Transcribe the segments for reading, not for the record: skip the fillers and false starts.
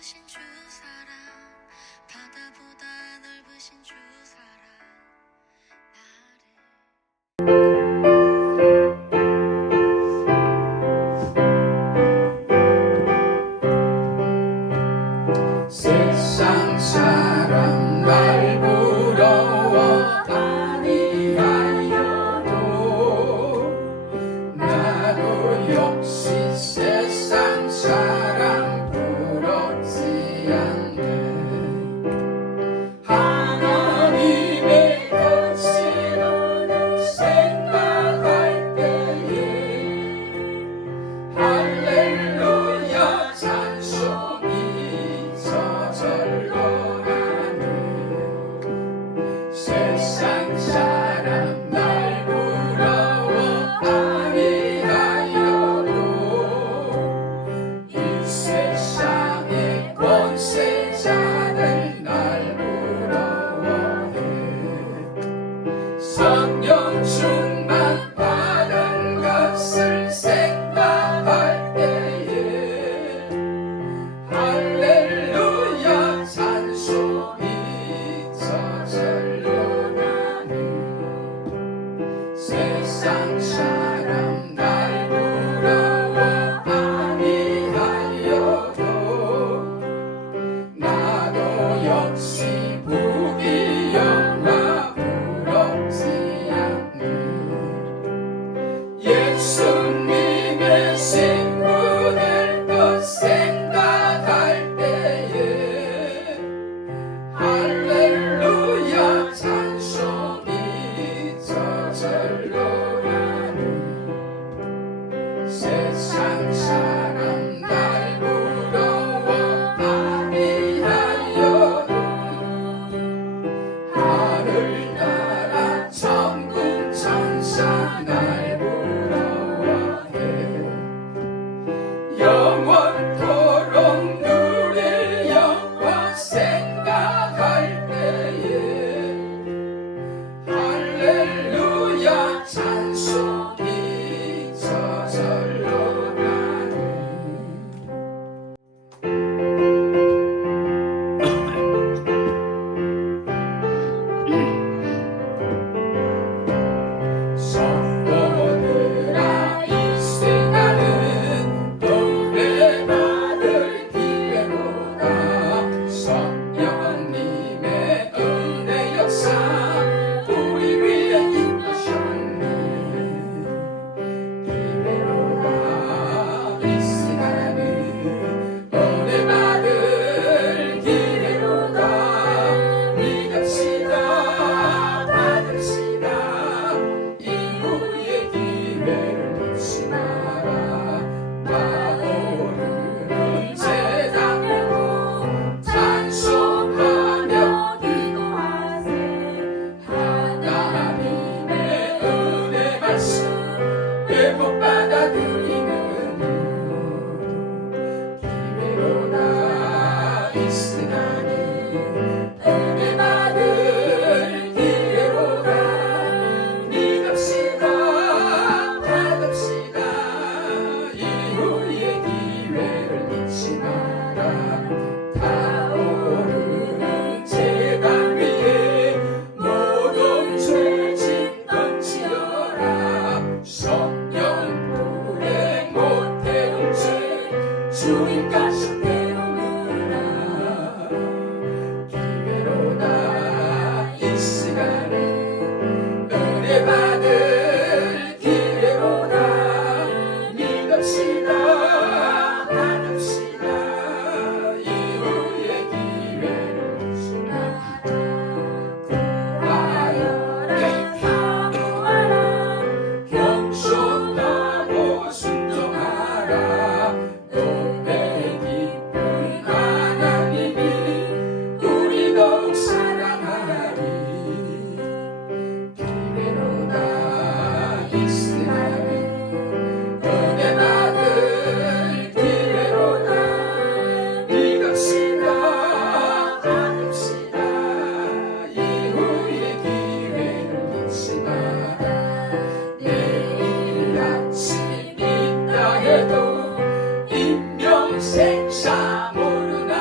넓으신 주 사랑, 바다보다 넓으신 주 사랑 나를 세상 사람 날 부러워 아니하여도 나도 역시 세상 사람 부럽지 않네. 하나님의 것이라는 생각할 때에 할렐루야 찬송이 저절로 나네. 세상 사람 날 부러워 아니하여도 이 세상의 권세자들 날 부러워해. 성령 충만 받은 것을 생각할 때에 할렐루야 찬송이 저절로 나네. 세상 사람 날 부러워 아니하여도 나도 역시 부귀영화 부럽지 않네. 예수님의 신부될 것 생각할 때에 할렐루야 찬송이 저절로 나네. 세상 사람 날 부러워 아니하여도 하늘나라 천군 천사 날 부러워해. 영원토록 누릴 영광 생각할 때에 할렐루야 찬송이 저절로 나네. 성도들아 이 시간은 은혜받을 기회로다. 성령님의 은혜 역사 우리 위에 임하셨네. 기회로다. 이 시간은 은혜받을 기회로다. 믿읍시다 받읍시다. 이후의 기회를 놓지 마라. 타오르는 제단으로 찬송하며 기도하세. 하나님의 은혜 말씀 회복 받아들이는 기회로다. 이 시간이 은혜 받을 기회로다. 믿읍시다 받읍시다. 이후의 기회를 놓지 마라. 타오르는 제단 위에 모든 죄짐 던지어라. 성령 불에 못해온 죄 주님 가셨게 오느라. 기회로다. 이 시간에 은혜 받을 기회로다. 믿읍시다 받읍시다. 이후의 기회를 놓지 마라. 구하여라 사모하라. 경손하고 순종하라. 높에 깊은 하나님이 우리 더욱 사랑하리. 기회로다. 이 시간은 은혜 받을 기회로다. 믿읍시다 받읍시다. 이후의 기회를 놓지 마라. 내일 아침 있다 해도 인명생사 모르나.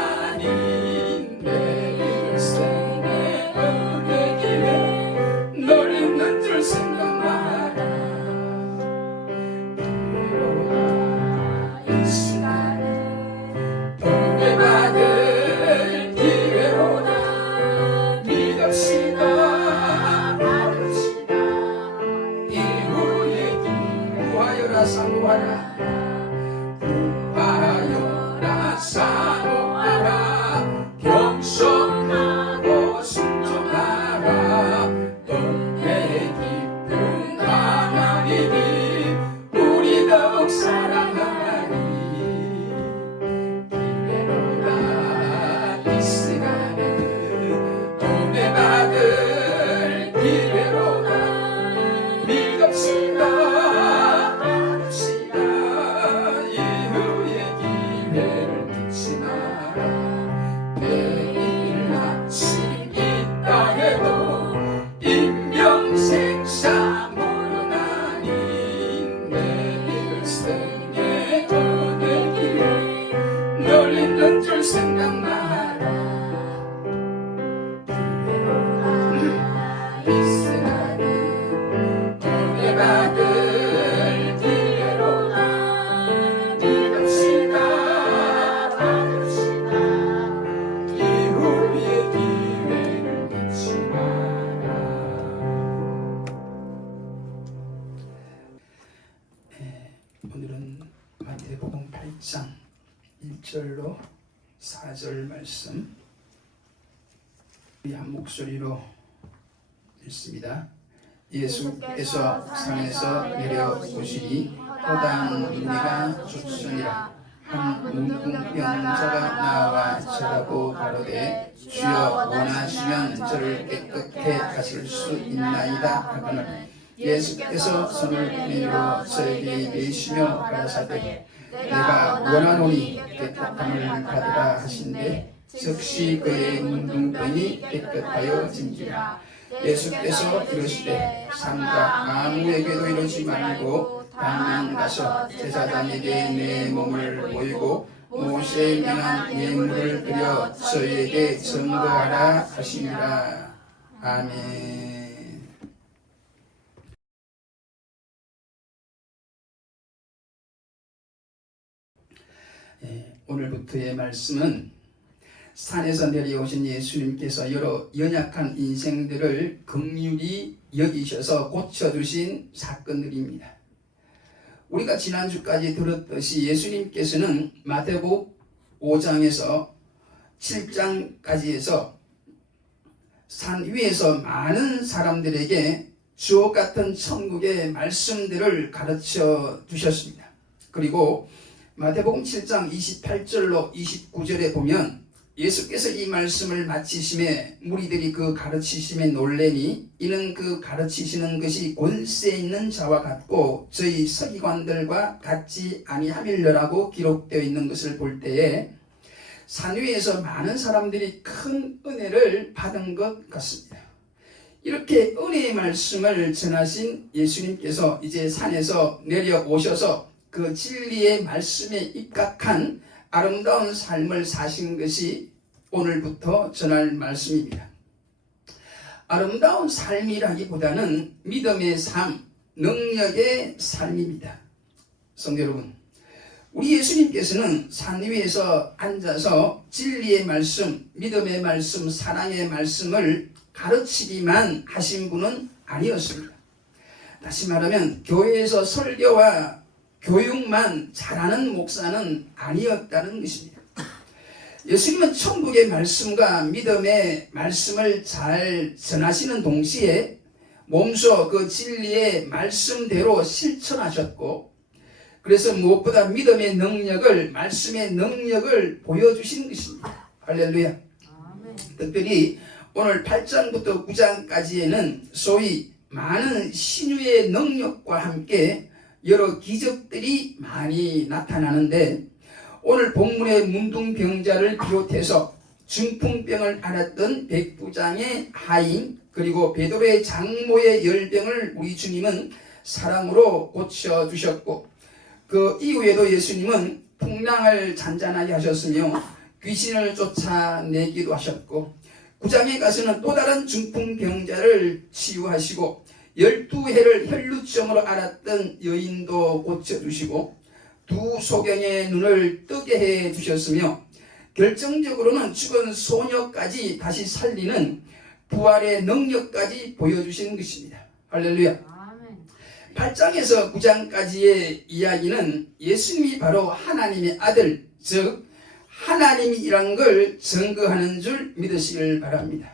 기회를 놓지 마라. 내일 아침 있다 해도 인명생사 모르나니 내일 생에 어느 길에 널 있는 줄 생각나라. 기회로나 있으나는 은혜받을 기회로나 믿읍시다 받읍시다. 이후의 기회를 놓지 마라. 오늘은 마태복음 8장 1절로 4절 말씀 우리 한 목소리로 읽습니다. 예수께서 산에서 내려오시니 허당 인내가 족순이라. 한 문둥병자가 나와 절하고 가로되 주여 원하시면 저를 깨끗게 하실 수 있나이다 하거늘 예수께서 손을 내밀어 저에게 내시며 가라사대 내가 원하노니 깨끗함을 받으라 하신대 즉시 그의 문둥병이 깨끗하여진지라. 예수께서 이르시되 삼가 아무에게도 이르지 말고 다만 가서 제사장에게 내 몸을 보이고 모세에 명한 예물을 드려 저희에게 증거하라 하시니라. 아멘. 오늘부터의 말씀은 산에서 내려오신 예수님께서 여러 연약한 인생들을 긍휼히 여기셔서 고쳐주신 사건들입니다. 우리가 지난주까지 들었듯이 예수님께서는 마태복음 5장에서 7장까지에서 산 위에서 많은 사람들에게 주옥 같은 천국의 말씀들을 가르쳐 주셨습니다. 그리고 마태복음 7장 28절로 29절에 보면 예수께서 이 말씀을 마치심에 무리들이 그 가르치심에 놀래니 이는 그 가르치시는 것이 권세 있는 자와 같고 저희 서기관들과 같지 아니함일러라고 기록되어 있는 것을 볼 때에 산 위에서 많은 사람들이 큰 은혜를 받은 것 같습니다. 이렇게 은혜의 말씀을 전하신 예수님께서 이제 산에서 내려오셔서 그 진리의 말씀에 입각한 아름다운 삶을 사신 것이 오늘부터 전할 말씀입니다. 아름다운 삶이라기보다는 믿음의 삶, 능력의 삶입니다. 성도 여러분, 우리 예수님께서는 산 위에서 앉아서 진리의 말씀, 믿음의 말씀, 사랑의 말씀을 가르치기만 하신 분은 아니었습니다. 다시 말하면 교회에서 설교와 교육만 잘하는 목사는 아니었다는 것입니다. 예수님은 천국의 말씀과 믿음의 말씀을 잘 전하시는 동시에 몸소 그 진리의 말씀대로 실천하셨고 그래서 무엇보다 믿음의 능력을 말씀의 능력을 보여주신 것입니다. 할렐루야. 특별히 오늘 8장부터 9장까지에는 소위 많은 신유의 능력과 함께 여러 기적들이 많이 나타나는데 오늘 본문의 문둥병자를 비롯해서 중풍병을 앓았던 백부장의 하인 그리고 베드로의 장모의 열병을 우리 주님은 사랑으로 고쳐주셨고 그 이후에도 예수님은 풍랑을 잔잔하게 하셨으며 귀신을 쫓아내기도 하셨고 9장에 가서는 또 다른 중풍병자를 치유하시고 12해를 혈루증으로 앓았던 여인도 고쳐주시고 두 소경의 눈을 뜨게 해주셨으며 결정적으로는 죽은 소녀까지 다시 살리는 부활의 능력까지 보여주신 것입니다. 할렐루야. 8장에서 9장까지의 이야기는 예수님이 바로 하나님의 아들, 즉 하나님이란 걸 증거하는 줄 믿으시길 바랍니다.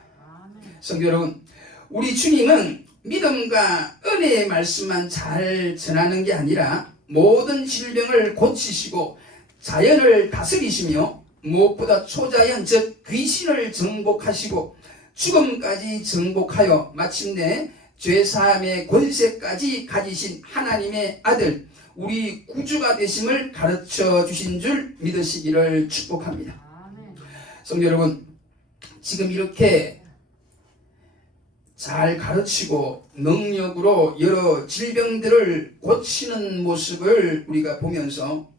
성도 여러분, 우리 주님은 믿음과 은혜의 말씀만 잘 전하는 게 아니라 모든 질병을 고치시고 자연을 다스리시며 무엇보다 초자연 즉 귀신을 정복하시고 죽음까지 정복하여 마침내 죄사함의 권세까지 가지신 하나님의 아들 우리 구주가 되심을 가르쳐 주신 줄 믿으시기를 축복합니다. 성도 여러분, 지금 이렇게 잘 가르치고 능력으로 여러 질병들을 고치는 모습을 우리가 보면서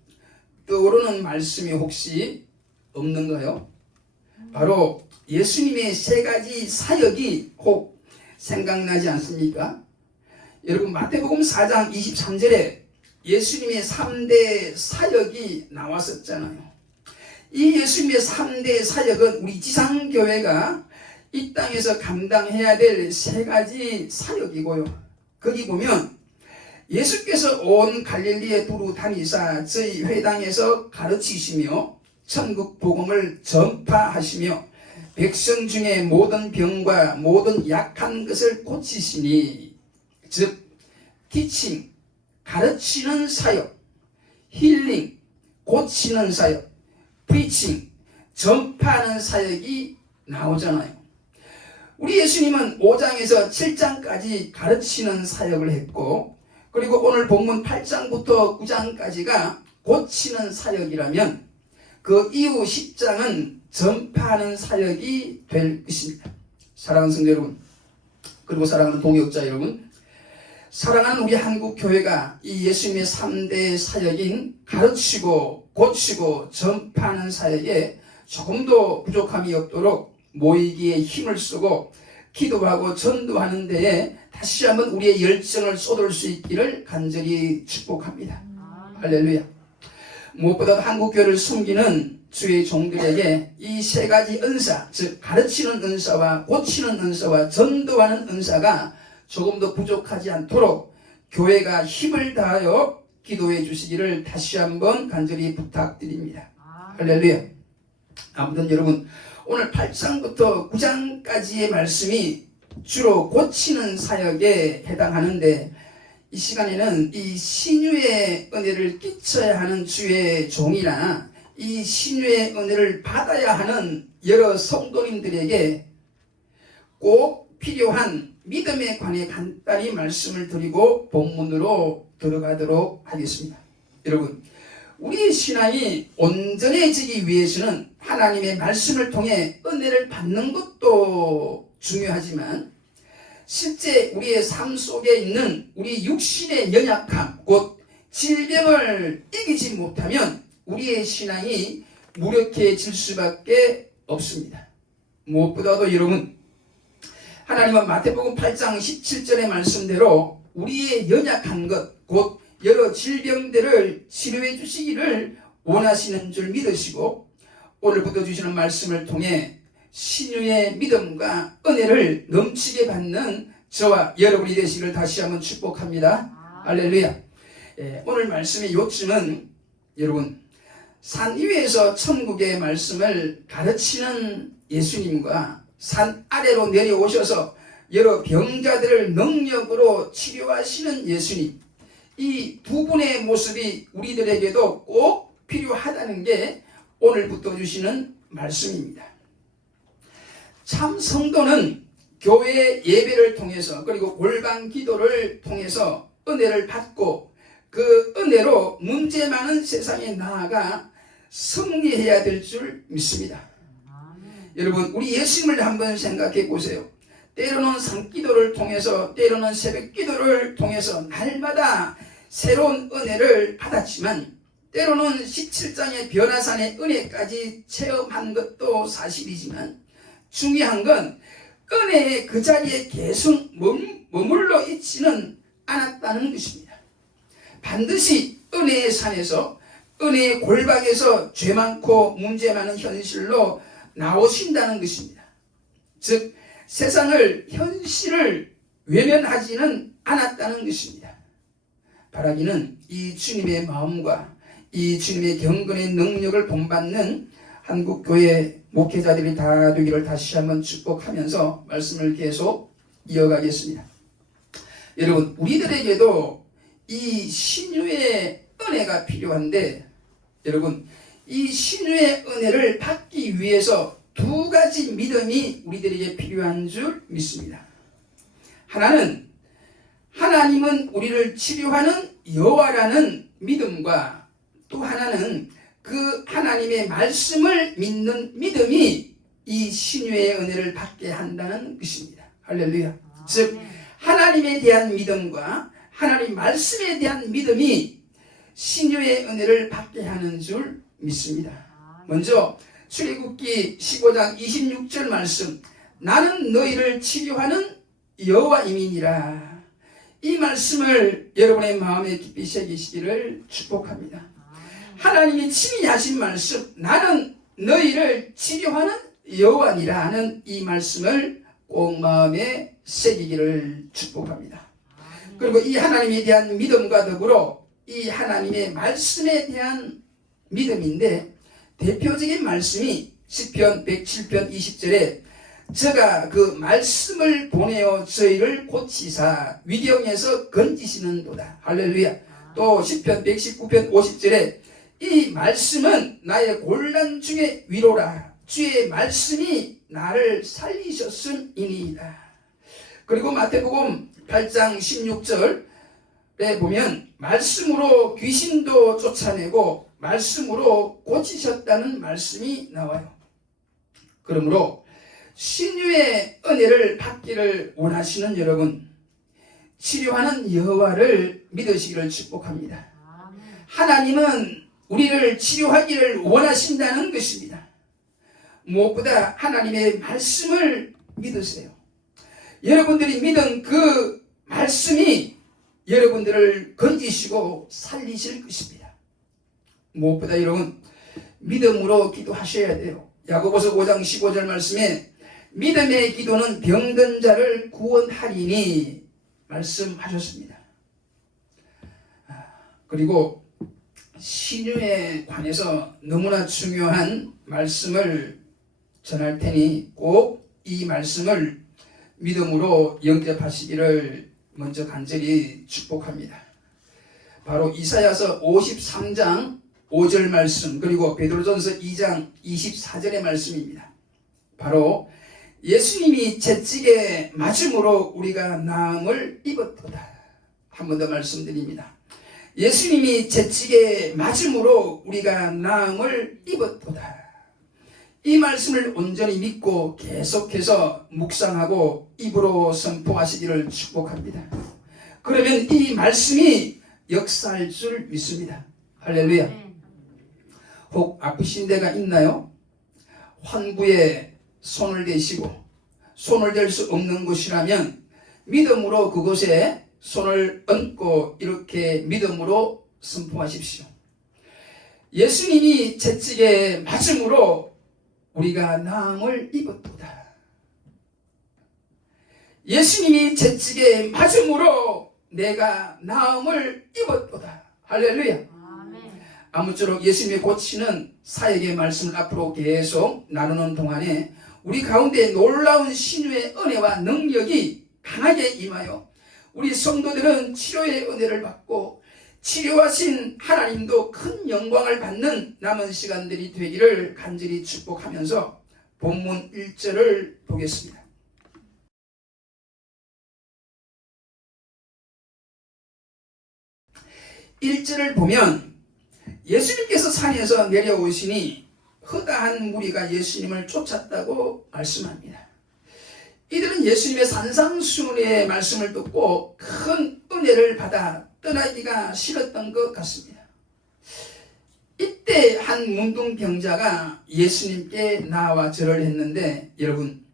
떠오르는 말씀이 혹시 없는가요? 바로 예수님의 세 가지 사역이 혹 생각나지 않습니까? 여러분, 마태복음 4장 23절에 예수님의 3대 사역이 나왔었잖아요. 이 예수님의 3대 사역은 우리 지상교회가 이 땅에서 감당해야 될 세 가지 사역이고요. 거기 보면 예수께서 온 갈릴리에 두루 다니사 저희 회당에서 가르치시며 천국 복음을 전파하시며 백성 중에 모든 병과 모든 약한 것을 고치시니, 즉 티칭, 가르치는 사역, 힐링, 고치는 사역, 프리칭, 전파하는 사역이 나오잖아요. 우리 예수님은 5장에서 7장까지 가르치는 사역을 했고, 그리고 오늘 본문 8장부터 9장까지가 고치는 사역이라면 그 이후 10장은 전파하는 사역이 될 것입니다. 사랑하는 성도 여러분, 그리고 사랑하는 동역자 여러분, 사랑하는 우리 한국교회가 이 예수님의 3대 사역인 가르치고 고치고 전파하는 사역에 조금도 부족함이 없도록 모이기에 힘을 쓰고 기도하고 전도하는 데에 다시 한번 우리의 열정을 쏟을 수 있기를 간절히 축복합니다. 할렐루야. 무엇보다 한국교회를 숨기는 주의 종들에게 이 세 가지 은사, 즉 가르치는 은사와 고치는 은사와 전도하는 은사가 조금 더 부족하지 않도록 교회가 힘을 다하여 기도해 주시기를 다시 한번 간절히 부탁드립니다. 할렐루야. 아무튼 여러분, 오늘 8장부터 9장까지의 말씀이 주로 고치는 사역에 해당하는데, 이 시간에는 이 신유의 은혜를 끼쳐야 하는 주의 종이나 이 신유의 은혜를 받아야 하는 여러 성도님들에게 꼭 필요한 믿음에 관해 간단히 말씀을 드리고 본문으로 들어가도록 하겠습니다. 여러분, 우리의 신앙이 온전해지기 위해서는 하나님의 말씀을 통해 은혜를 받는 것도 중요하지만, 실제 우리의 삶 속에 있는 우리 육신의 연약함, 곧 질병을 이기지 못하면 우리의 신앙이 무력해질 수밖에 없습니다. 무엇보다도 여러분, 하나님은 마태복음 8장 17절의 말씀대로 우리의 연약한 것, 곧 여러 질병들을 치료해 주시기를 원하시는 줄 믿으시고, 오늘부터 주시는 말씀을 통해 신유의 믿음과 은혜를 넘치게 받는 저와 여러분이 되시기를 다시 한번 축복합니다. 할렐루야. 오늘 말씀의 요점은 여러분, 산 위에서 천국의 말씀을 가르치는 예수님과 산 아래로 내려오셔서 여러 병자들을 능력으로 치료하시는 예수님, 이 두 분의 모습이 우리들에게도 꼭 필요하다는 게 오늘부터 주시는 말씀입니다. 참 성도는 교회 예배를 통해서 그리고 골방 기도를 통해서 은혜를 받고 그 은혜로 문제 많은 세상에 나아가 승리해야 될 줄 믿습니다. 여러분, 우리 예수님을 한번 생각해 보세요. 때로는 산기도를 통해서, 때로는 새벽기도를 통해서 날마다 새로운 은혜를 받았지만, 때로는 17장의 변화산의 은혜까지 체험한 것도 사실이지만, 중요한 건 은혜의 그 자리에 계속 머물러 있지는 않았다는 것입니다. 반드시 은혜의 산에서, 은혜의 골방에서 죄 많고 문제 많은 현실로 나오신다는 것입니다. 즉 세상을, 현실을 외면하지는 않았다는 것입니다. 바라기는 이 주님의 마음과 이 주님의 경건의 능력을 본받는 한국교회 목회자들이 다 되기를 다시 한번 축복하면서 말씀을 계속 이어가겠습니다. 여러분, 우리들에게도 이 신유의 은혜가 필요한데, 여러분, 이 신유의 은혜를 받기 위해서 두 가지 믿음이 우리들에게 필요한 줄 믿습니다. 하나는 하나님은 우리를 치료하는 여호와라는 믿음과 또 하나는 그 하나님의 말씀을 믿는 믿음이 이 신유의 은혜를 받게 한다는 것입니다. 할렐루야. 즉 하나님에 대한 믿음과 하나님 말씀에 대한 믿음이 신유의 은혜를 받게 하는 줄 믿습니다. 먼저 출애굽기 15장 26절 말씀, 나는 너희를 치료하는 여호와임이니라. 이 말씀을 여러분의 마음에 깊이 새기시기를 축복합니다. 하나님이 친히 하신 말씀, 나는 너희를 치료하는 여호와니라 는 이 말씀을 꼭 마음에 새기기를 축복합니다. 그리고 이 하나님에 대한 믿음과 더불어 이 하나님의 말씀에 대한 믿음인데, 대표적인 말씀이 시편 107편 20절에 저가 그 말씀을 보내어 저희를 고치사 위경에서 건지시는도다. 할렐루야. 또 시편 119편 50절에 이 말씀은 나의 곤란 중에 위로라. 주의 말씀이 나를 살리셨음이니이다. 그리고 마태복음 8장 16절에 보면 말씀으로 귀신도 쫓아내고 말씀으로 고치셨다는 말씀이 나와요. 그러므로 신유의 은혜를 받기를 원하시는 여러분, 치료하는 여호와를 믿으시기를 축복합니다. 하나님은 우리를 치료하기를 원하신다는 것입니다. 무엇보다 하나님의 말씀을 믿으세요. 여러분들이 믿은 그 말씀이 여러분들을 건지시고 살리실 것입니다. 무엇보다 여러분, 믿음으로 기도하셔야 돼요. 야고보서 5장 15절 말씀에 믿음의 기도는 병든 자를 구원하리니 말씀하셨습니다. 그리고 신유에 관해서 너무나 중요한 말씀을 전할 테니 꼭 이 말씀을 믿음으로 영접하시기를 먼저 간절히 축복합니다. 바로 이사야서 53장 5절 말씀, 그리고 베드로전서 2장 24절의 말씀입니다. 바로 예수님이 채찍에 맞음으로 우리가 나음을 입었도다. 한 번 더 말씀드립니다. 예수님이 채찍에 맞음으로 우리가 나음을 입었도다. 이 말씀을 온전히 믿고 계속해서 묵상하고 입으로 선포하시기를 축복합니다. 그러면 이 말씀이 역사할 줄 믿습니다. 할렐루야. 혹 아프신 데가 있나요? 환부에 손을 대시고 손을 댈 수 없는 곳이라면 믿음으로 그곳에 손을 얹고 이렇게 믿음으로 선포하십시오. 예수님이 채찍에 맞음으로 우리가 나음을 입었도다. 예수님이 채찍에 맞음으로 내가 나음을 입었도다. 할렐루야. 아무쪼록 예수님의 고치는 사역의 말씀을 앞으로 계속 나누는 동안에 우리 가운데 놀라운 신유의 은혜와 능력이 강하게 임하여 우리 성도들은 치료의 은혜를 받고 치료하신 하나님도 큰 영광을 받는 남은 시간들이 되기를 간절히 축복하면서 본문 1절을 보겠습니다. (1절을) 보면 예수님께서 산에서 내려오시니 허다한 무리가 예수님을 쫓았다고 말씀합니다. 이들은 예수님의 산상수훈의 말씀을 듣고 큰 은혜를 받아 떠나기가 싫었던 것 같습니다. 이때 한 문둥병자가 예수님께 나와 절을 했는데, 여러분,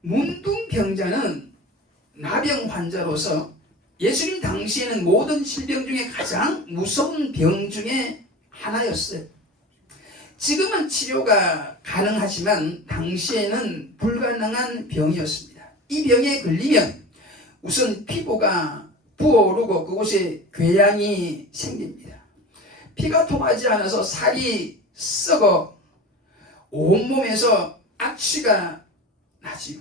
문둥병자는 나병 환자로서 예수님 당시에는 모든 질병 중에 가장 무서운 병 중에 하나였어요. 지금은 치료가 가능하지만 당시에는 불가능한 병이었습니다. 이 병에 걸리면 우선 피부가 부어오르고 그곳에 궤양이 생깁니다. 피가 통하지 않아서 살이 썩어 온몸에서 악취가 나지요.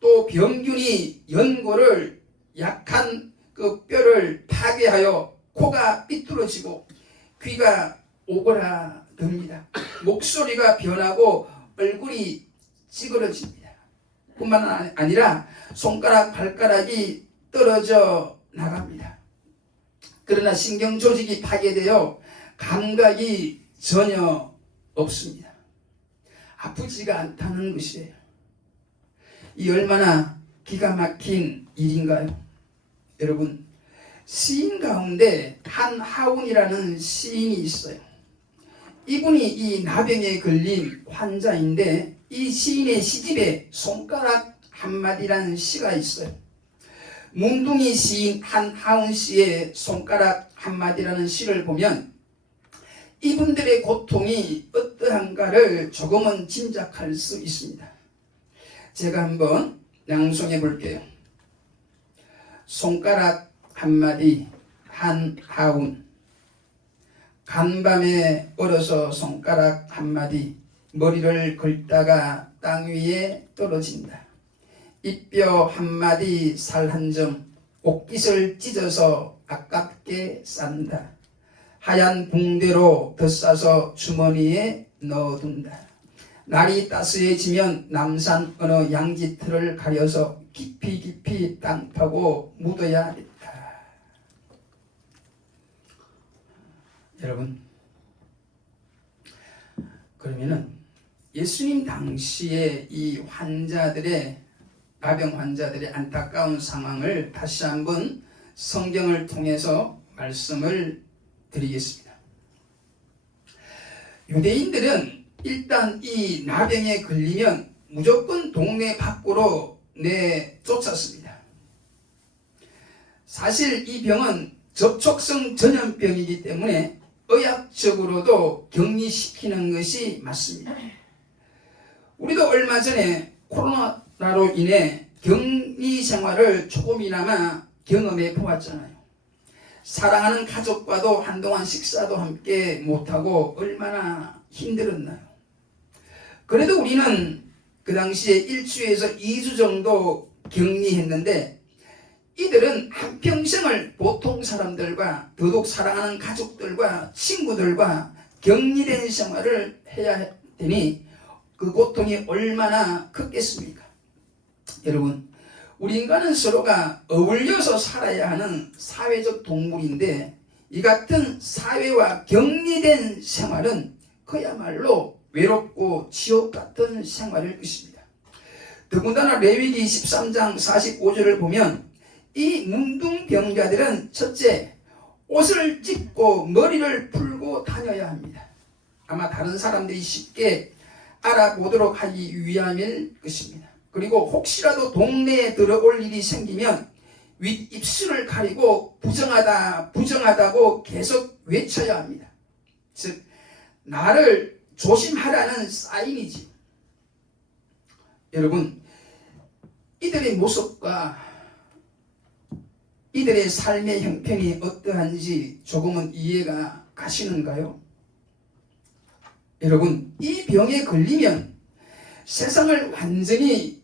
또 병균이 연골을, 약한 그 뼈를 파괴하여 코가 삐뚤어지고 귀가 오그라듭니다. 목소리가 변하고 얼굴이 찌그러집니다. 뿐만 아니라 손가락, 발가락이 떨어져 나갑니다. 그러나 신경 조직이 파괴되어 감각이 전혀 없습니다. 아프지가 않다는 것이에요. 이 얼마나 기가 막힌 일인가요? 여러분, 시인 가운데 한하운이라는 시인이 있어요. 이분이 이 나병에 걸린 환자인데 이 시인의 시집에 손가락 한마디라는 시가 있어요. 뭉둥이 시인 한하운 씨의 손가락 한마디라는 시를 보면 이분들의 고통이 어떠한가를 조금은 짐작할 수 있습니다. 제가 한번 낭송해 볼게요. 손가락 한마디 한하운. 간밤에 얼어서 손가락 한마디 머리를 긁다가 땅 위에 떨어진다. 입뼈 한마디 살 한 점 옷깃을 찢어서 아깝게 싼다. 하얀 붕대로 덧싸서 주머니에 넣어둔다. 날이 따스해지면 남산 어느 양지틀을 가려서 깊이 깊이 땅 파고 묻어야겠다. 여러분, 그러면은 예수님 당시에 이 환자들의 나병 환자들의 안타까운 상황을 다시 한번 성경을 통해서 말씀을 드리겠습니다. 유대인들은 일단 이 나병에 걸리면 무조건 동네 밖으로 내쫓았습니다. 사실 이 병은 접촉성 전염병이기 때문에 의학적으로도 격리시키는 것이 맞습니다. 우리도 얼마 전에 코로나로 인해 격리 생활을 조금이나마 경험해 보았잖아요. 사랑하는 가족과도 한동안 식사도 함께 못하고 얼마나 힘들었나요? 그래도 우리는 그 당시에 1주에서 2주 정도 격리했는데 이들은 한평생을 보통 사람들과 더더욱 사랑하는 가족들과 친구들과 격리된 생활을 해야 되니 그 고통이 얼마나 컸겠습니까? 여러분, 우리 인간은 서로가 어울려서 살아야 하는 사회적 동물인데 이 같은 사회와 격리된 생활은 그야말로 외롭고 지옥 같은 생활일 것입니다. 더군다나 레위기 13장 45절을 보면 이 문둥병자들은 첫째, 옷을 찢고 머리를 풀고 다녀야 합니다. 아마 다른 사람들이 쉽게 알아보도록 하기 위함일 것입니다. 그리고 혹시라도 동네에 들어올 일이 생기면 윗입술을 가리고 부정하다고 계속 외쳐야 합니다. 즉, 나를 조심하라는 사인이지. 여러분, 이들의 모습과 이들의 삶의 형편이 어떠한지 조금은 이해가 가시는가요? 여러분, 이 병에 걸리면 세상을 완전히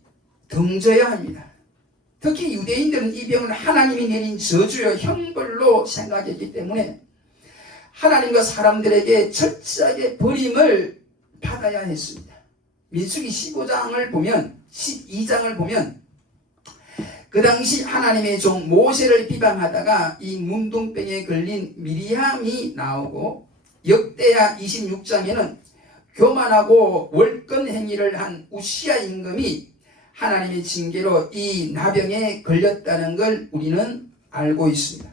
등져야 합니다. 특히 유대인들은 이 병을 하나님이 내린 저주여 형벌로 생각했기 때문에 하나님과 사람들에게 철저하게 버림을 받아야 했습니다. 민수기 15장을 보면 12장을 보면 그 당시 하나님의 종 모세를 비방하다가 이 문둥병에 걸린 미리암이 나오고 역대하 26장에는 교만하고 월권 행위를 한 우시야 임금이 하나님의 징계로 이 나병에 걸렸다는 걸 우리는 알고 있습니다.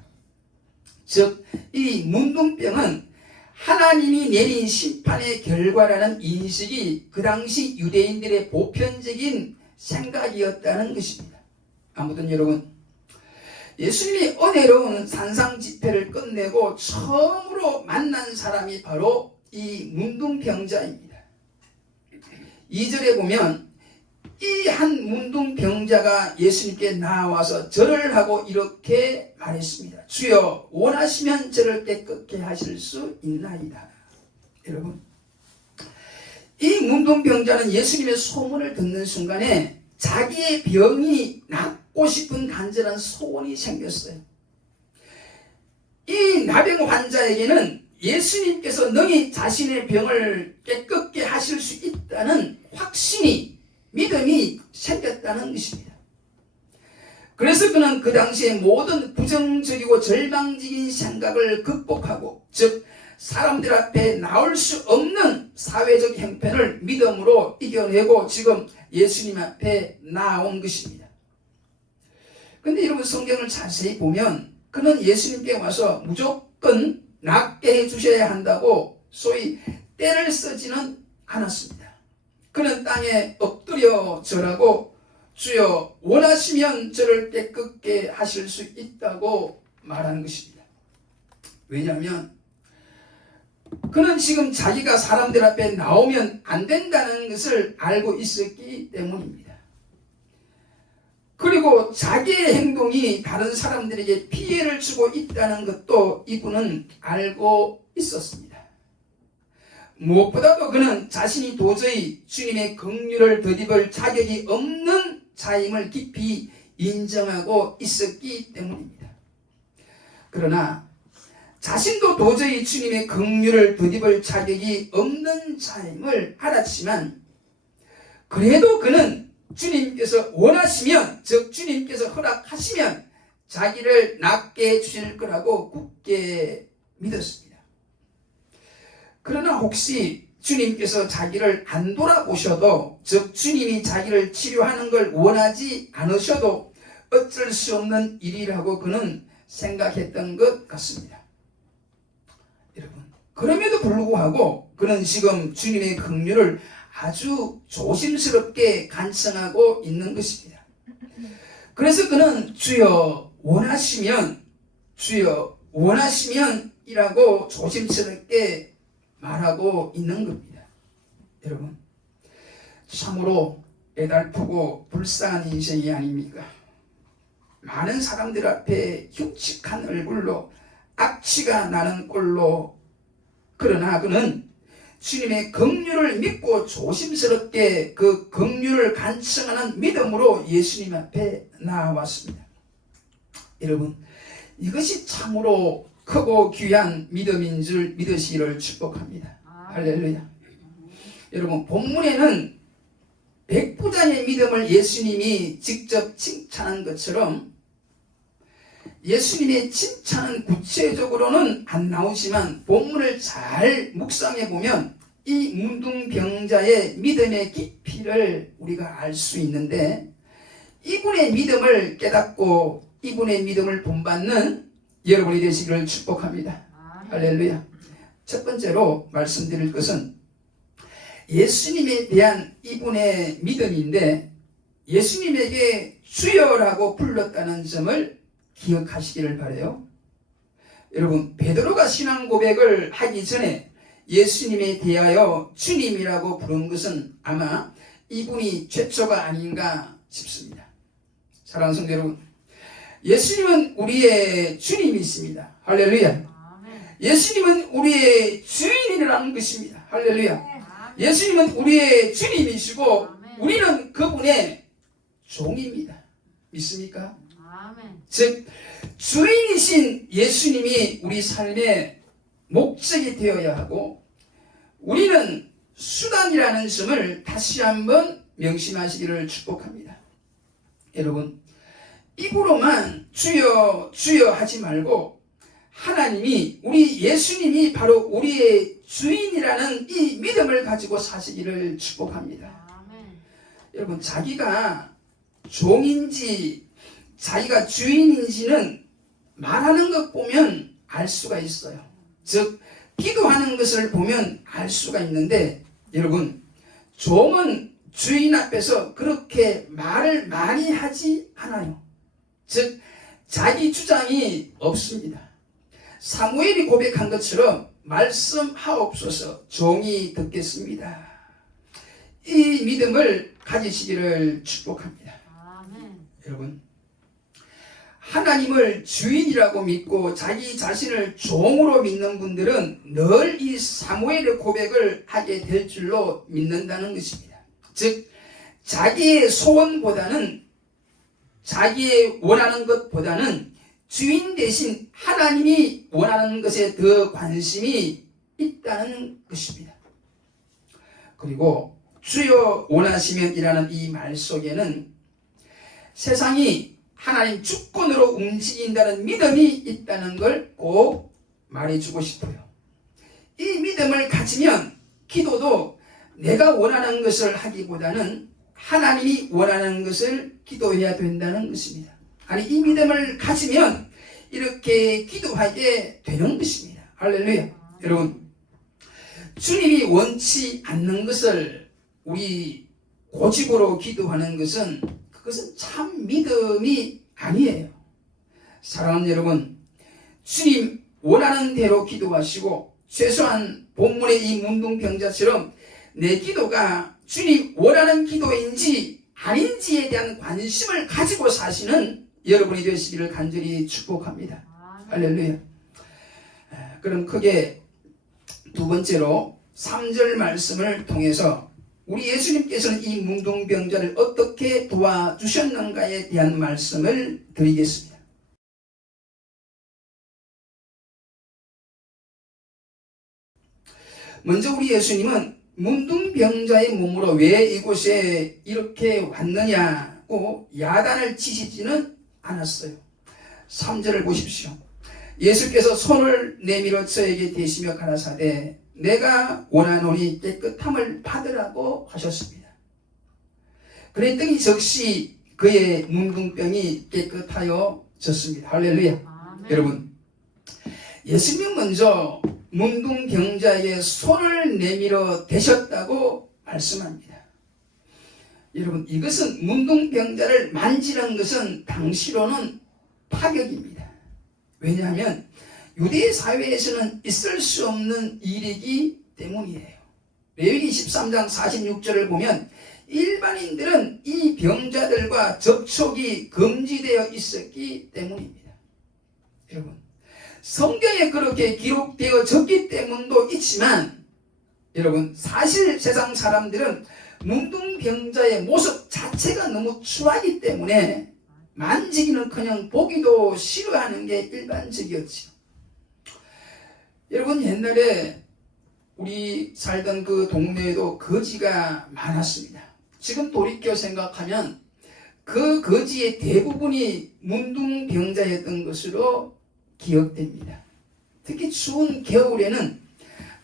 즉, 이 문둥병은 하나님이 내린 심판의 결과라는 인식이 그 당시 유대인들의 보편적인 생각이었다는 것입니다. 아무튼 여러분, 예수님이 은혜로운 산상 집회를 끝내고 처음으로 만난 사람이 바로 이 문둥병자입니다. 2절에 보면 이 한 문둥병자가 예수님께 나와서 절을 하고 이렇게 말했습니다. 주여, 원하시면 저를 깨끗게 하실 수 있나이다. 여러분, 이 문둥병자는 예수님의 소문을 듣는 순간에 자기의 병이 낫고 싶은 간절한 소원이 생겼어요. 이 나병 환자에게는 예수님께서 능히 자신의 병을 깨끗게 하실 수 있다는 확신이, 믿음이 생겼다는 것입니다. 그래서 그는 그 당시에 모든 부정적이고 절망적인 생각을 극복하고, 즉 사람들 앞에 나올 수 없는 사회적 형편을 믿음으로 이겨내고 지금 예수님 앞에 나온 것입니다. 근데 여러분, 성경을 자세히 보면 그는 예수님께 와서 무조건 낫게 해주셔야 한다고 소위 때를 쓰지는 않았습니다. 그는 땅에 엎드려 절하고 주여 원하시면 저를 깨끗게 하실 수 있다고 말하는 것입니다. 왜냐하면 그는 지금 자기가 사람들 앞에 나오면 안 된다는 것을 알고 있었기 때문입니다. 그리고 자기의 행동이 다른 사람들에게 피해를 주고 있다는 것도 이분은 알고 있었습니다. 무엇보다도 그는 자신이 도저히 주님의 긍휼을 덧입을 자격이 없는 자임을 깊이 인정하고 있었기 때문입니다. 그러나 자신도 도저히 주님의 긍휼을 덧입을 자격이 없는 자임을 알았지만, 그래도 그는 주님께서 원하시면, 즉 주님께서 허락하시면 자기를 낫게 해주실 거라고 굳게 믿었습니다. 그러나 혹시 주님께서 자기를 안 돌아보셔도, 즉 주님이 자기를 치료하는 걸 원하지 않으셔도 어쩔 수 없는 일이라고 그는 생각했던 것 같습니다. 여러분, 그럼에도 불구하고 그는 지금 주님의 긍휼을 아주 조심스럽게 간청하고 있는 것입니다. 그래서 그는 주여 원하시면, 주여 원하시면 이라고 조심스럽게 말하고 있는 겁니다. 여러분, 참으로 애달프고 불쌍한 인생이 아닙니까? 많은 사람들 앞에 흉측한 얼굴로 악취가 나는 꼴로, 그러나 그는 주님의 긍휼을 믿고 조심스럽게 그 긍휼을 간청하는 믿음으로 예수님 앞에 나아왔습니다. 여러분, 이것이 참으로 크고 귀한 믿음인 줄 믿으시기를 축복합니다. 할렐루야. 여러분, 본문에는 백부장의 믿음을 예수님이 직접 칭찬한 것처럼, 예수님의 칭찬은 구체적으로는 안 나오지만 본문을 잘 묵상해 보면 이 문둥병자의 믿음의 깊이를 우리가 알 수 있는데, 이분의 믿음을 깨닫고 이분의 믿음을 본받는 여러분이 되시기를 축복합니다. 할렐루야. 첫 번째로 말씀드릴 것은 예수님에 대한 이분의 믿음인데, 예수님에게 주여라고 불렀다는 점을 기억하시기를 바라요. 여러분, 베드로가 신앙 고백을 하기 전에 예수님에 대하여 주님이라고 부른 것은 아마 이분이 최초가 아닌가 싶습니다. 사랑하는 성도 여러분, 예수님은 우리의 주님이십니다. 할렐루야. 예수님은 우리의 주인이라는 것입니다. 할렐루야. 예수님은 우리의 주님이시고 우리는 그분의 종입니다. 믿습니까? 즉 주인이신 예수님이 우리 삶의 목적이 되어야 하고, 우리는 수단이라는 점을 다시 한번 명심하시기를 축복합니다. 여러분, 입으로만 주여 주여 하지 말고 하나님이, 우리 예수님이 바로 우리의 주인이라는 이 믿음을 가지고 사시기를 축복합니다. 여러분, 자기가 종인지 자기가 주인인지는 말하는 것 보면 알 수가 있어요. 즉 기도하는 것을 보면 알 수가 있는데, 여러분, 종은 주인 앞에서 그렇게 말을 많이 하지 않아요. 즉 자기 주장이 없습니다. 사무엘이 고백한 것처럼 말씀하옵소서, 종이 듣겠습니다. 이 믿음을 가지시기를 축복합니다. 여러분, 하나님을 주인이라고 믿고 자기 자신을 종으로 믿는 분들은 늘 이 사무엘의 고백을 하게 될 줄로 믿는다는 것입니다. 즉 자기의 소원보다는, 자기의 원하는 것보다는 주인 대신 하나님이 원하는 것에 더 관심이 있다는 것입니다. 그리고 주여 원하시면 이라는 이 말 속에는 세상이 하나님 주권으로 움직인다는 믿음이 있다는 걸 꼭 말해주고 싶어요. 이 믿음을 가지면 기도도 내가 원하는 것을 하기보다는 하나님이 원하는 것을 기도해야 된다는 것입니다. 아니, 이 믿음을 가지면 이렇게 기도하게 되는 것입니다. 할렐루야. 여러분, 주님이 원치 않는 것을 우리 고집으로 기도하는 것은 그것은 참 믿음이 아니에요. 사랑하는 여러분, 주님 원하는 대로 기도하시고 최소한 본문의 이 문둥병자처럼 내 기도가 주님 원하는 기도인지 아닌지에 대한 관심을 가지고 사시는 여러분이 되시기를 간절히 축복합니다. 할렐루야. 그럼 크게 두 번째로 3절 말씀을 통해서 우리 예수님께서는 이 문둥병자를 어떻게 도와주셨는가에 대한 말씀을 드리겠습니다. 먼저 우리 예수님은 문둥병자의 몸으로 왜 이곳에 이렇게 왔느냐고 야단을 치시지는 않았어요. 3절을 보십시오. 예수께서 손을 내밀어 저에게 대시며 가라사대 내가 원하노니 깨끗함을 받으라고 하셨습니다. 그랬더니 즉시 그의 문둥병이 깨끗하여졌습니다. 할렐루야. 아멘. 여러분, 예수님 먼저 문둥병자에게 손을 내밀어 대셨다고 말씀합니다. 여러분, 이것은 문둥병자를 만지는 것은 당시로는 파격입니다. 왜냐하면 유대 사회에서는 있을 수 없는 일이기 때문이에요. 레위기 13장 46절을 보면 일반인들은 이 병자들과 접촉이 금지되어 있었기 때문입니다. 여러분, 성경에 그렇게 기록되어졌기 때문도 있지만 여러분, 사실 세상 사람들은 문둥병자의 모습 자체가 너무 추하기 때문에 만지기는커녕 보기도 싫어하는 게 일반적이었죠. 여러분, 옛날에 우리 살던 그 동네에도 거지가 많았습니다. 지금 돌이켜 생각하면 그 거지의 대부분이 문둥병자였던 것으로 기억됩니다. 특히 추운 겨울에는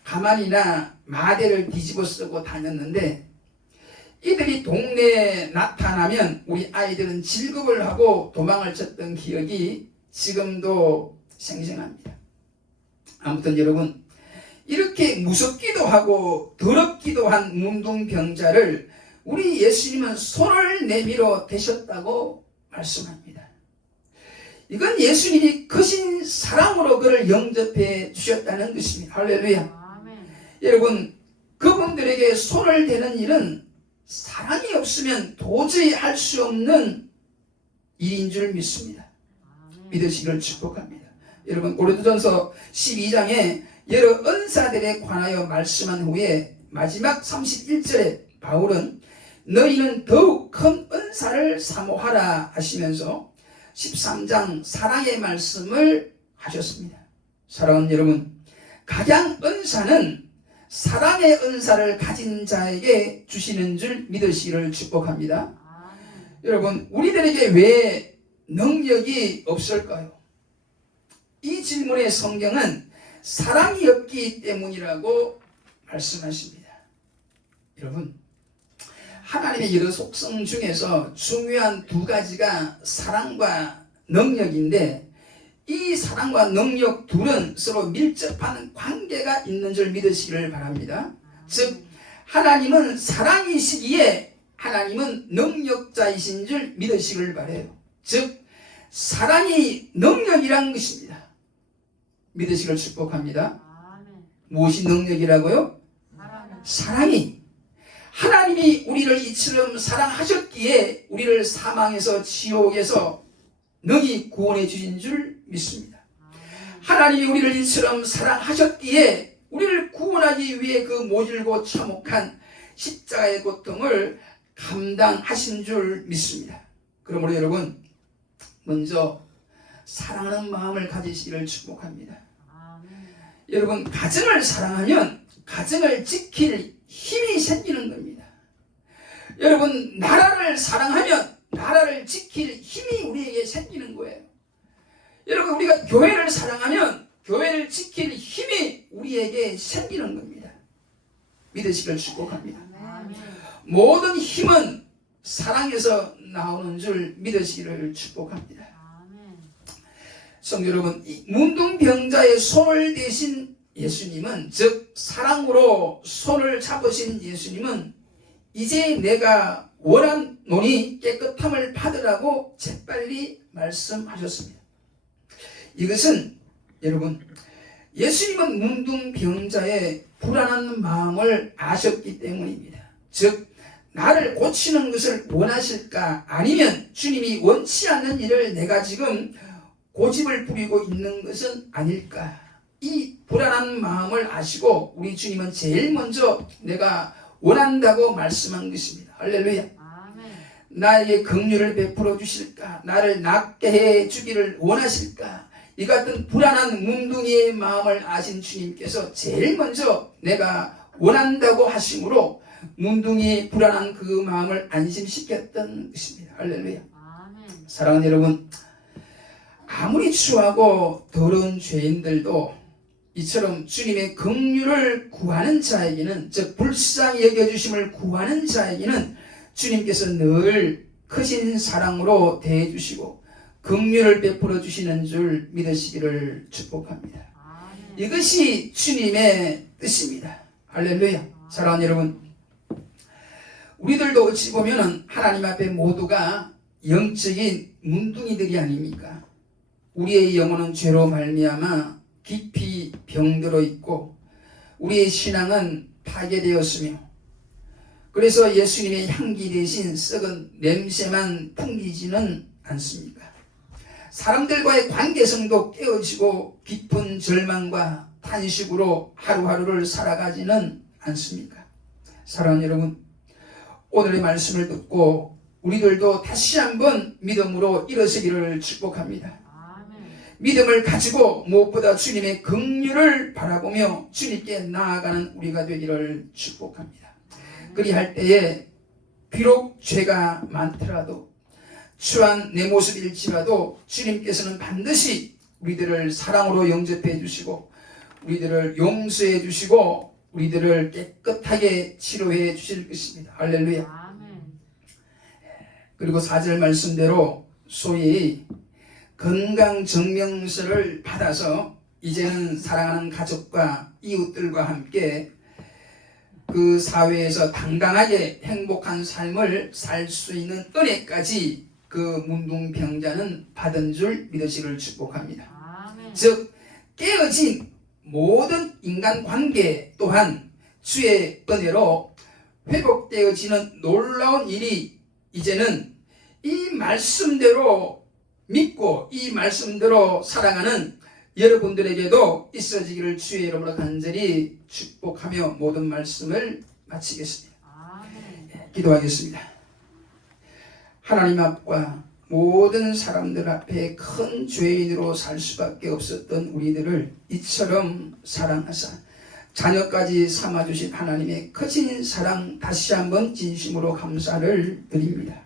가만이나 마대를 뒤집어 쓰고 다녔는데 이들이 동네에 나타나면 우리 아이들은 질겁을 하고 도망을 쳤던 기억이 지금도 생생합니다. 아무튼 여러분, 이렇게 무섭기도 하고 더럽기도 한 문둥병자를 우리 예수님은 손을 내밀어 대셨다고 말씀합니다. 이건 예수님이 크신 사랑으로 그를 영접해 주셨다는 것입니다. 할렐루야. 아멘. 여러분, 그분들에게 손을 대는 일은 사랑이 없으면 도저히 할 수 없는 일인 줄 믿습니다. 아멘. 믿으시기를 축복합니다. 여러분, 고린도전서 12장에 여러 은사들에 관하여 말씀한 후에 마지막 31절에 바울은 너희는 더욱 큰 은사를 사모하라 하시면서 13장 사랑의 말씀을 하셨습니다. 사랑하는 여러분, 각양 은사는 사랑의 은사를 가진 자에게 주시는 줄 믿으시기를 축복합니다. 여러분, 우리들에게 왜 능력이 없을까요? 이 질문의 성경은 사랑이 없기 때문이라고 말씀하십니다. 여러분, 하나님의 여러 속성 중에서 중요한 두 가지가 사랑과 능력인데 이 사랑과 능력 둘은 서로 밀접한 관계가 있는 줄 믿으시기를 바랍니다. 즉, 하나님은 사랑이시기에 하나님은 능력자이신 줄 믿으시기를 바라요. 즉, 사랑이 능력이란 것입니다. 믿으시기를 축복합니다. 무엇이 능력이라고요? 사랑이. 하나님이 우리를 이처럼 사랑하셨기에 우리를 사망에서 지옥에서 능히 구원해 주신 줄 믿습니다. 하나님이 우리를 이처럼 사랑하셨기에 우리를 구원하기 위해 그 모질고 참혹한 십자가의 고통을 감당하신 줄 믿습니다. 그러므로 여러분, 먼저 사랑하는 마음을 가지시기를 축복합니다. 여러분, 가정을 사랑하면 가정을 지킬 힘이 생기는 겁니다. 여러분, 나라를 사랑하면 나라를 지킬 힘이 우리에게 생기는 거예요. 여러분, 우리가 교회를 사랑하면 교회를 지킬 힘이 우리에게 생기는 겁니다. 믿으시길 축복합니다. 모든 힘은 사랑에서 나오는 줄 믿으시기를 축복합니다. 성도 여러분, 이 문둥병자의 손을 대신 예수님은, 즉 사랑으로 손을 잡으신 예수님은 이제 내가 원하노니 깨끗함을 받으라고 재빨리 말씀하셨습니다. 이것은 여러분, 예수님은 문둥병자의 불안한 마음을 아셨기 때문입니다. 즉 나를 고치는 것을 원하실까, 아니면 주님이 원치 않는 일을 내가 지금 고집을 부리고 있는 것은 아닐까, 이 불안한 마음을 아시고 우리 주님은 제일 먼저 내가 원한다고 말씀한 것입니다. 할렐루야. 아멘. 나에게 긍휼을 베풀어 주실까, 나를 낫게 해 주기를 원하실까, 이 같은 불안한 문둥이의 마음을 아신 주님께서 제일 먼저 내가 원한다고 하심으로 문둥이의 불안한 그 마음을 안심시켰던 것입니다. 할렐루야. 아멘. 사랑하는 여러분, 아무리 추하고 더러운 죄인들도 이처럼 주님의 긍휼을 구하는 자에게는, 즉 불쌍히 여겨주심을 구하는 자에게는 주님께서 늘 크신 사랑으로 대해주시고 긍휼을 베풀어 주시는 줄 믿으시기를 축복합니다. 이것이 주님의 뜻입니다. 할렐루야. 사랑하는 여러분, 우리들도 어찌 보면 하나님 앞에 모두가 영적인 문둥이들이 아닙니까? 우리의 영혼은 죄로 말미암아 깊이 병들어 있고 우리의 신앙은 파괴되었으며, 그래서 예수님의 향기 대신 썩은 냄새만 풍기지는 않습니까? 사람들과의 관계성도 깨어지고 깊은 절망과 탄식으로 하루하루를 살아가지는 않습니까? 사랑하는 여러분, 오늘의 말씀을 듣고 우리들도 다시 한번 믿음으로 일어서기를 축복합니다. 믿음을 가지고 무엇보다 주님의 긍휼을 바라보며 주님께 나아가는 우리가 되기를 축복합니다. 그리할 때에 비록 죄가 많더라도, 추한 내 모습일지라도 주님께서는 반드시 우리들을 사랑으로 영접해 주시고 우리들을 용서해 주시고 우리들을 깨끗하게 치료해 주실 것입니다. 할렐루야. 그리고 4절 말씀대로 소위 건강증명서를 받아서 이제는 사랑하는 가족과 이웃들과 함께 그 사회에서 당당하게 행복한 삶을 살 수 있는 은혜까지 그 문둥병자는 받은 줄 믿으시기를 축복합니다. 아멘. 즉 깨어진 모든 인간관계 또한 주의 은혜로 회복되어지는 놀라운 일이 이제는 이 말씀대로 믿고 이 말씀대로 살아가는 여러분들에게도 있어지기를 주의 이름으로 간절히 축복하며 모든 말씀을 마치겠습니다. 기도하겠습니다. 하나님 앞과 모든 사람들 앞에 큰 죄인으로 살 수밖에 없었던 우리들을 이처럼 사랑하사 자녀까지 삼아주신 하나님의 크신 사랑 다시 한번 진심으로 감사를 드립니다.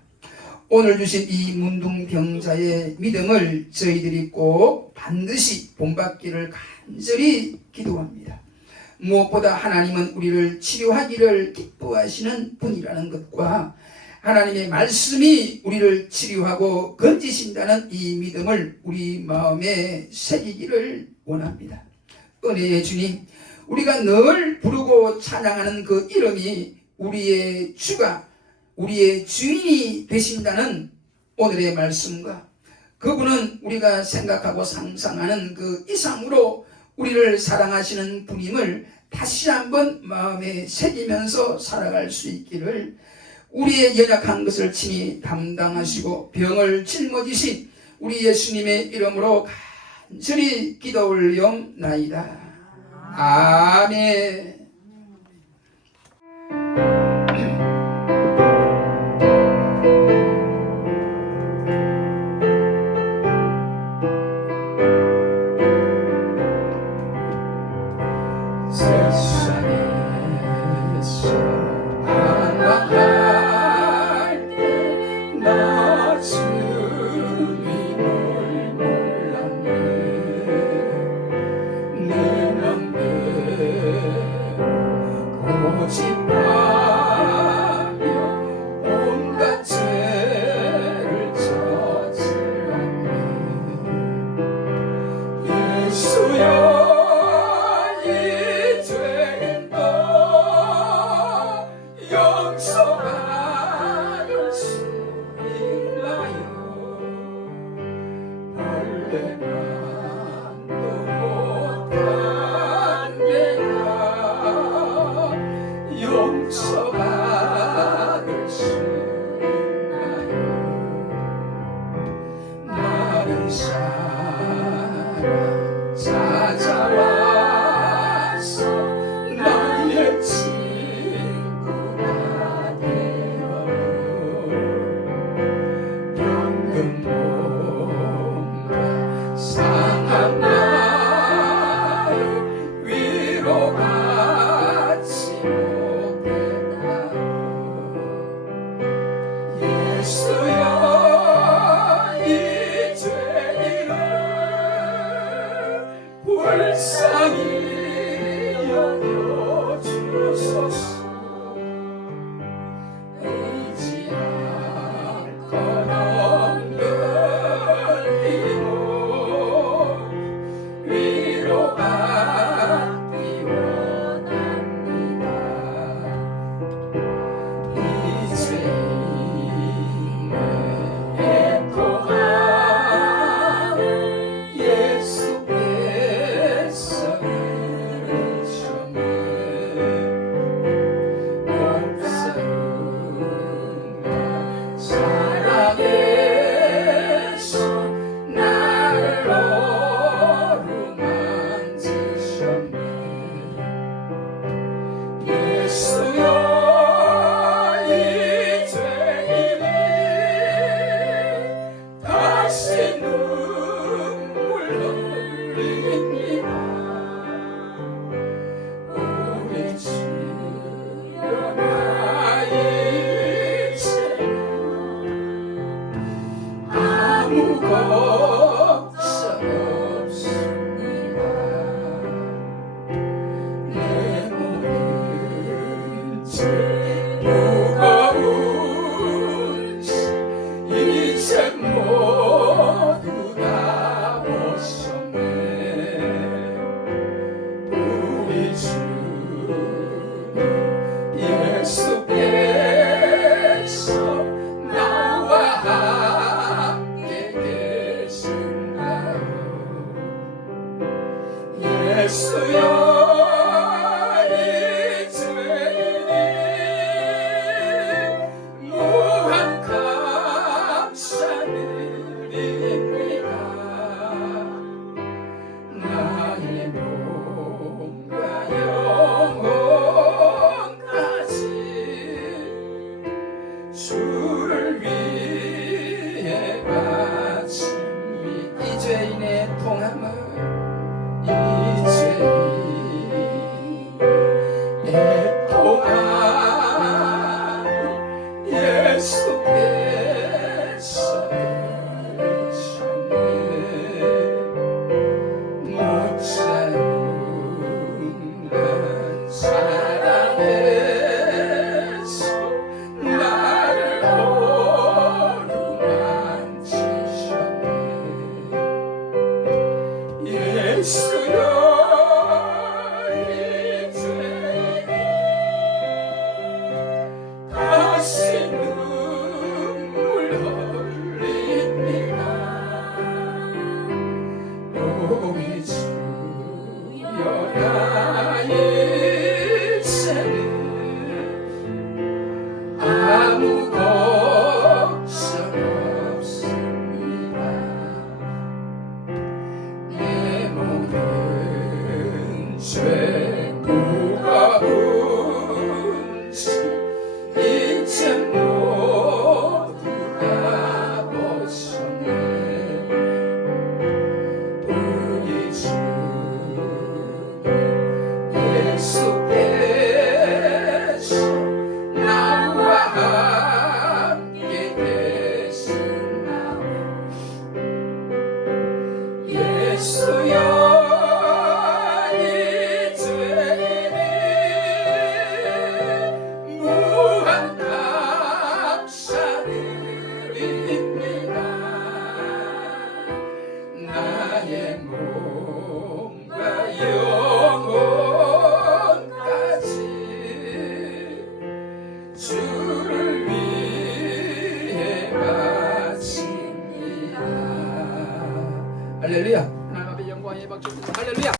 오늘 주신 이 문둥병자의 믿음을 저희들이 꼭 반드시 본받기를 간절히 기도합니다. 무엇보다 하나님은 우리를 치료하기를 기뻐하시는 분이라는 것과 하나님의 말씀이 우리를 치료하고 건지신다는 이 믿음을 우리 마음에 새기기를 원합니다. 은혜의 주님, 우리가 늘 부르고 찬양하는 그 이름이 우리의 주가, 우리의 주인이 되신다는 오늘의 말씀과 그분은 우리가 생각하고 상상하는 그 이상으로 우리를 사랑하시는 분임을 다시 한번 마음에 새기면서 살아갈 수 있기를, 우리의 연약한 것을 친히 담당하시고 병을 짊어지신 우리 예수님의 이름으로 간절히 기도 올리옵나이다. 아멘. 세상에서 안락할 때 나 상처받을 수 있나요? 많은 사랑 찾아와서 나의 친구가 되어 병든 몸과 상한 마음 위로받지 못했다. 예수여 이 죄인을 불쌍히 여겨주소서. 의지할 것 없는 이몸 위로받기 원합니다. 이 죄인의 애통함을 예수께서 들으셨네. 사랑해서 나를 어루만지셨네. 예수여 이 죄인이 다시 눈물 흘립니다. 우리 주여 나의 아무 걱정 없습니다. 내 모든 죄 무거운 짐 이제 모두 다 벗었네. 우리 주님 예수께서 나와 함께 계신다요. 예수여 이 죄인이 무한 감사드립니다. 나의 몸과 영혼까지 주를 위해 바칩니다. 이 죄인의 통함을 이 죄인의 통함을 예수께서 들으셨네. 무자유한 사랑에서 나를 어루만지셨네. 예수여 이 죄인이 다시 눈물 흘립니다. 우리 주여 나의 죄는 아무 걱정 없습니다. 내 모든 죄 무거운 짐 이제 모두 다 벗었네. 우리 주님 예수께서 나와 함께 계신다오. 예수여 이 죄인이 무한 감사드립니다. 나의 몸과 영혼까지 주를 위해 바칩니다. 할렐루야. 하나님 앞에 영광에 박수. 할렐루야.